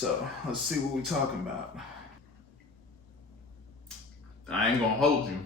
So let's see what we're talking about. I ain't gonna hold you.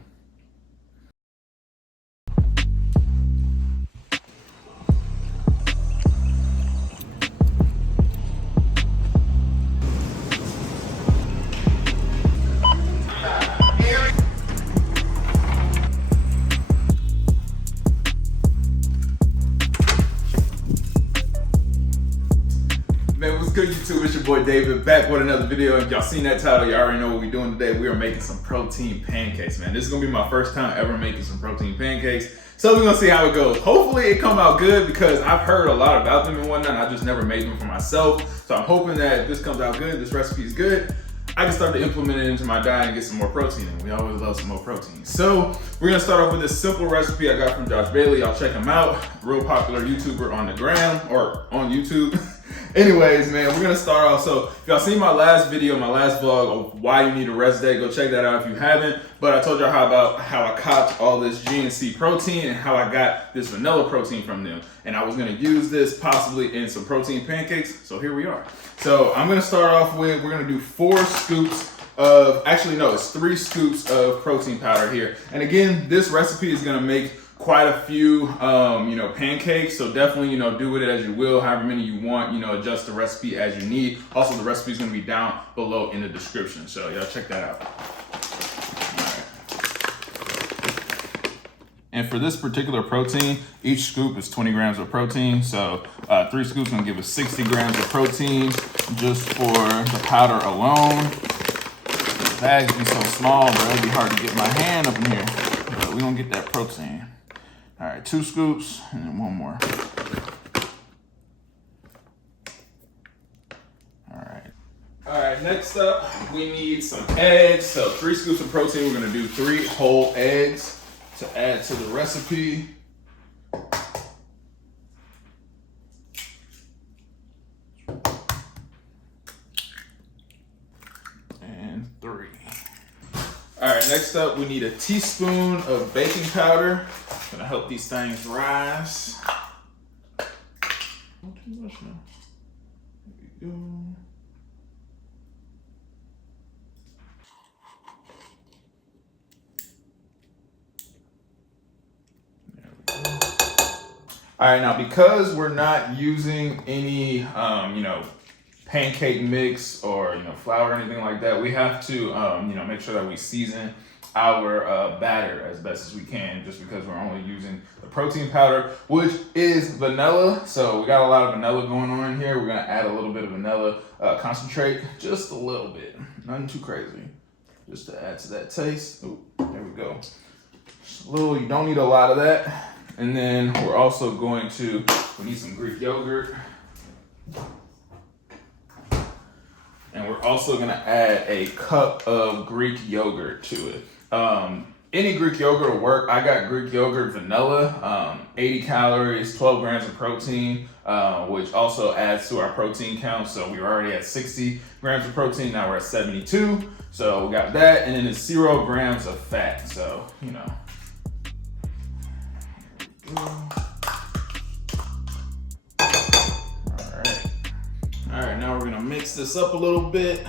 Man, what's good YouTube? It's your boy David back with another video. If y'all seen that title, you already know what we're doing today. We are making some protein pancakes, man. This is gonna be my first time ever making some protein pancakes. So we're gonna see how it goes. Hopefully it come out good because I've heard a lot about them and whatnot, and I just never made them for myself. So I'm hoping that if this comes out good, this recipe is good, I can start to implement it into my diet and get some more protein in. We always love some more protein. So we're gonna start off with this simple recipe I got from Josh Bailey. Y'all check him out. Real popular YouTuber on the gram or on YouTube. Anyways, man, we're gonna start off. So if y'all seen my last video, my last vlog of why you need a rest day, go check that out if you haven't. But I told y'all how I copped all this GNC protein and how I got this vanilla protein from them. And I was gonna use this possibly in some protein pancakes. So here we are. So I'm gonna start off with, we're gonna do 4 scoops of, actually no, it's 3 scoops of protein powder here. And again, this recipe is gonna make quite a few, pancakes. So definitely, do with it as you will, however many you want, adjust the recipe as you need. Also, the recipe is going to be down below in the description. So y'all check that out. All right. And for this particular protein, each scoop is 20 grams of protein. So 3 scoops going to give us 60 grams of protein just for the powder alone. The bags be so small, bro, it'd be hard to get my hand up in here. But we're going to get that protein. All right, 2 scoops and then 1 more. All right, next up, we need some eggs. So 3 scoops of protein, we're gonna do 3 whole eggs to add to the recipe. And 3. All right, next up, we need a teaspoon of baking powder. Gonna help these things rise. Not too much now. There we go. There we go. All right, now because we're not using any, pancake mix or flour or anything like that, we have to make sure that we season our batter as best as we can, just because we're only using the protein powder, which is vanilla. So we got a lot of vanilla going on in here. We're gonna add a little bit of vanilla concentrate, just a little bit, nothing too crazy, just to add to that taste. Ooh, there we go. Just a little, you don't need a lot of that. And then we're also going to, we need some Greek yogurt. And we're also gonna add a cup of Greek yogurt to it. Any Greek yogurt will work. I got Greek yogurt vanilla, 80 calories, 12 grams of protein, which also adds to our protein count. So we were already at 60 grams of protein, now we're at 72. So we got that, and then it's 0 grams of fat, so, All right, now we're gonna mix this up a little bit.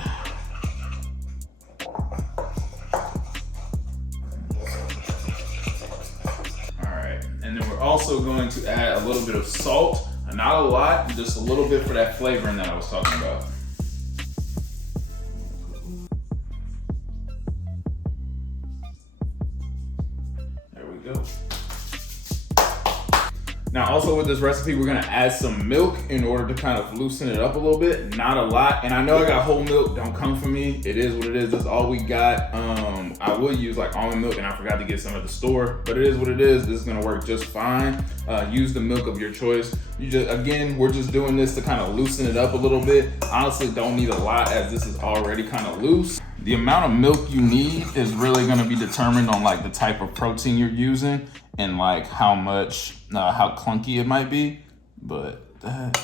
And then we're also going to add a little bit of salt, not a lot, just a little bit for that flavoring that I was talking about. There we go. Now also with this recipe, we're gonna add some milk in order to kind of loosen it up a little bit, not a lot. And I know I got whole milk, don't come for me. It is what it is, that's all we got. I would use like almond milk and I forgot to get some at the store, but it is what it is. This is gonna work just fine. Use the milk of your choice. Again, we're just doing this to kind of loosen it up a little bit. Honestly, don't need a lot as this is already kind of loose. The amount of milk you need is really gonna be determined on like the type of protein you're using and like how clunky it might be, but that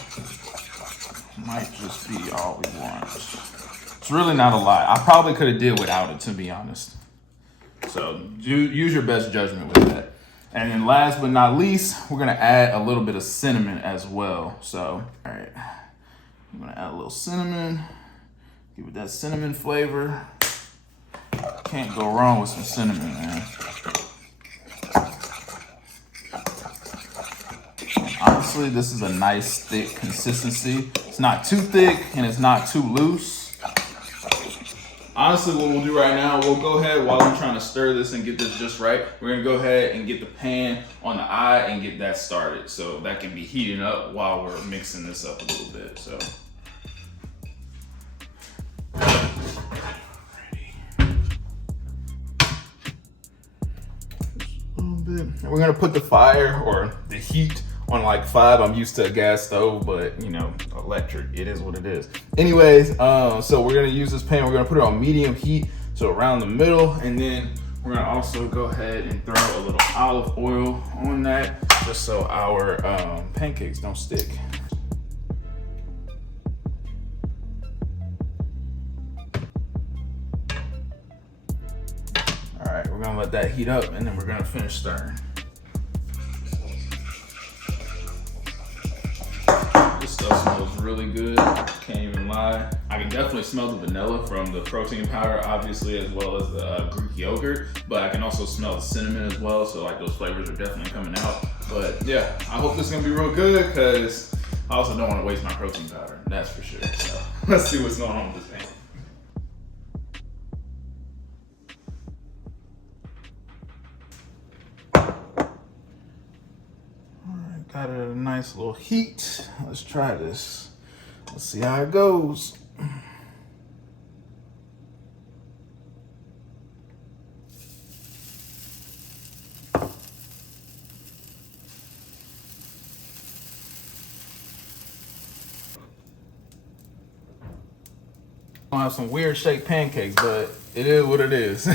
might just be all we want. It's really not a lot. I probably could have did without it, to be honest. So use your best judgment with that. And then last but not least, we're gonna add a little bit of cinnamon as well. So, all right, I'm gonna add a little cinnamon. Give it that cinnamon flavor. Can't go wrong with some cinnamon, man. Honestly, this is a nice thick consistency. It's not too thick and it's not too loose. Honestly, what we'll do right now, we'll go ahead while we're trying to stir this and get this just right. We're gonna go ahead and get the pan on the eye and get that started. So that can be heating up while we're mixing this up a little bit, so. We're gonna put the fire or the heat on like 5. I'm used to a gas stove, but you know, electric, it is what it is. Anyways, so we're gonna use this pan, we're gonna put it on medium heat, so around the middle, and then we're gonna also go ahead and throw a little olive oil on that, just so our pancakes don't stick. All right, we're gonna let that heat up and then we're gonna finish stirring. This stuff smells really good, can't even lie. I can definitely smell the vanilla from the protein powder, obviously, as well as the Greek yogurt, but I can also smell the cinnamon as well, so like those flavors are definitely coming out. But yeah, I hope this is gonna be real good because I also don't wanna waste my protein powder, that's for sure. So let's see what's going on with this pan. Got it at a nice little heat. Let's try this. Let's see how it goes. I have some weird shaped pancakes, but it is what it is.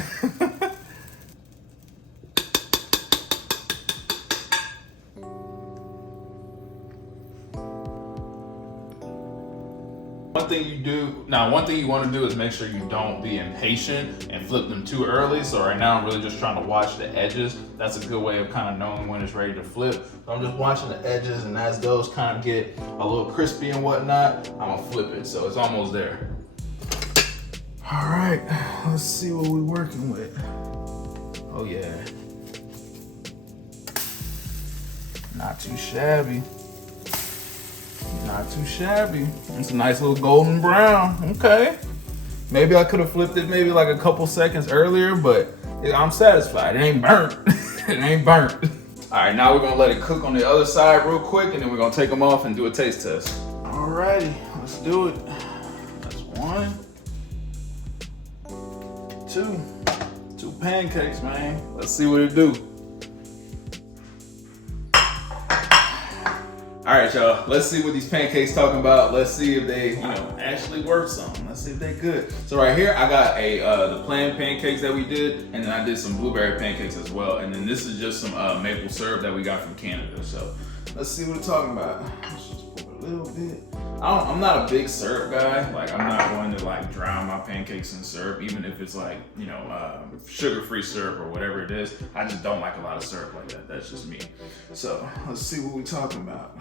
One thing you want to do is make sure you don't be impatient and flip them too early. So right now I'm really just trying to watch the edges. That's a good way of kind of knowing when it's ready to flip. So I'm just watching the edges, and as those kind of get a little crispy and whatnot, I'm gonna flip it. So it's almost there. All right, let's see what we're working with. Oh yeah. Not too shabby. Not too shabby. It's a nice little golden brown. Okay. Maybe I could have flipped it maybe like a couple seconds earlier, but I'm satisfied. It ain't burnt. It ain't burnt. All right, now we're gonna let it cook on the other side real quick, and then we're gonna take them off and do a taste test. Alrighty, let's do it. That's 1, 2 pancakes, man. Let's see what it do. All right, y'all, let's see what these pancakes talking about. Let's see if they, actually worth something. Let's see if they good. So right here, I got the plain pancakes that we did, and then I did some blueberry pancakes as well. And then this is just some maple syrup that we got from Canada. So let's see what it's talking about. Let's just pour a little bit. I'm not a big syrup guy. Like, I'm not going to like drown my pancakes in syrup, even if it's like, sugar-free syrup or whatever it is. I just don't like a lot of syrup like that. That's just me. So let's see what we're talking about.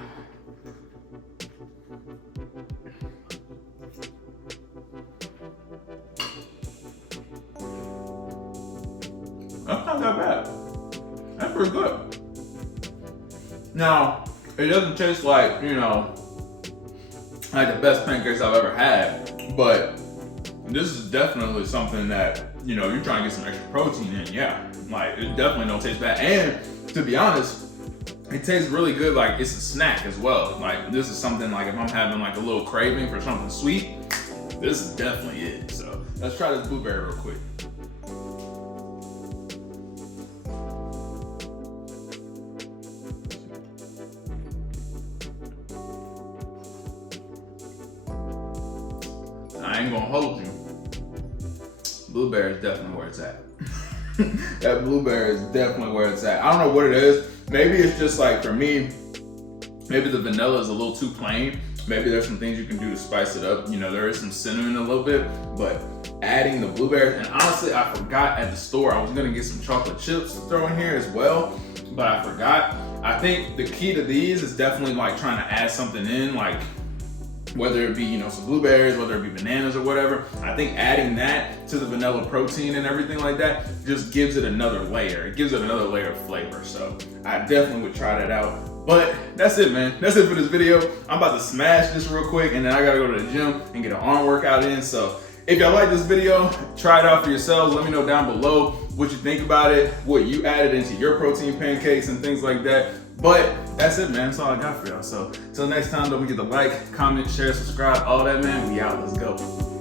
That's not that bad. That's pretty good. Now, it doesn't taste like, like the best pancakes I've ever had, but this is definitely something that, you're trying to get some extra protein in, yeah. Like, it definitely don't taste bad. And to be honest, it tastes really good, like it's a snack as well. Like, this is something like if I'm having like a little craving for something sweet, this is definitely it. So let's try this blueberry real quick. I ain't gonna hold you. Blueberry is definitely where it's at. That blueberry is definitely where it's at. I don't know what it is. Maybe it's just like, for me, maybe the vanilla is a little too plain. Maybe there's some things you can do to spice it up. There is some cinnamon a little bit, but adding the blueberries, and honestly, I forgot at the store, I was gonna get some chocolate chips to throw in here as well, but I forgot. I think the key to these is definitely like trying to add something in, like whether it be, some blueberries, whether it be bananas or whatever. I think adding that to the vanilla protein and everything like that just gives it another layer. It gives it another layer of flavor. So I definitely would try that out. But that's it, man. That's it for this video. I'm about to smash this real quick, and then I gotta go to the gym and get an arm workout in. So if y'all like this video, try it out for yourselves. Let me know down below what you think about it, what you added into your protein pancakes and things like that. But that's it, man. That's all I got for y'all. So till next time, don't forget to like, comment, share, subscribe, all that, man. We out. Let's go.